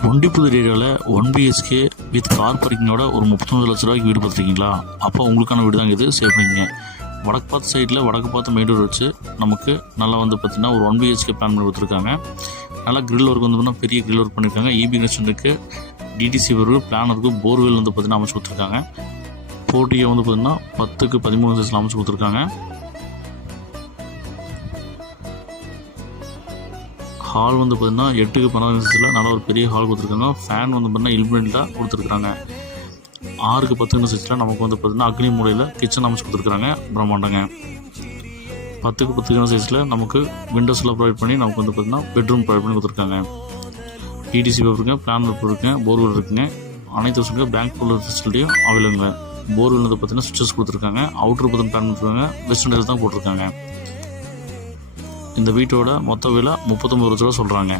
ஒண்டிப்புதூர் ஏரியாவில் 1 BHK with car பார்க்கிங்கோட ஒரு 39 லட்ச ரூபாய்க்கு வீடு பார்த்துருக்கீங்களா? அப்போ உங்களுக்கான வீடு தாங்க இது. சேவ் பண்ணிங்க. வடக்கு பார்த்து சைடில் வடக்கு பார்த்து மெயின் ரோடு வச்சு நமக்கு நல்லா பார்த்திங்கன்னா ஒரு 1 BHK பிளான் பண்ணி கொடுத்துருக்காங்க. நல்லா கிரில் ஒர்க் பார்த்தீங்கன்னா பெரிய கிரில் ஒர்க் பண்ணியிருக்காங்க. EB கனெக்ஷன் இருக்குது, DTC இருக்குது, பிளான் இருக்குது, போர்வெல் பார்த்திங்கன்னா அமைச்சு கொடுத்துருக்காங்க. போட்டியை பார்த்திங்கன்னா 10க்கு 13 சைஸில் அமைச்சு கொடுத்துருக்காங்க. ஹால் பார்த்திங்கன்னா 8க்கு 16 சைஸில் நல்லா ஒரு பெரிய ஹால் கொடுத்துருக்காங்க. ஃபேன் பார்த்திங்கன்னா இல்பிரிண்டாக கொடுத்துருக்குறாங்க. 6க்கு 10 சைஸில் நமக்கு பார்த்திங்கன்னா அக்னி மூலையில் கிச்சன் அமைச்சு கொடுத்துருக்குறாங்க. பிரம்மாண்டங்க. 10க்கு 10 சைஸில் நமக்கு விண்டோஸ்லாம் ப்ரொவைட் பண்ணி நமக்கு பார்த்திங்கன்னா பெட்ரூம் ப்ரொவைட் பண்ணி கொடுத்துருக்காங்க. ETC பேப்பர் இருக்குங்க, பிளான் பேப்பர் இருக்குங்க, போர்வெல் இருக்குங்க. அனைத்து வருஷங்க பேங்க் போல் ஃபெசிலிட்டியும் அவைலபிளுங்க. போர்வெல் பார்த்திங்கன்னா சுவிச்சஸ் கொடுத்துருக்காங்க. அவுட்ரு பார்த்திங்கன்னா பிளான் பண்ணிருக்காங்க. வெஸ்டர்ன் டைல்ஸ் தான் போட்டிருக்காங்க. இந்த வீட்டோட மொத்த விலை 39 லட்ச ரூபா சொல்கிறாங்க.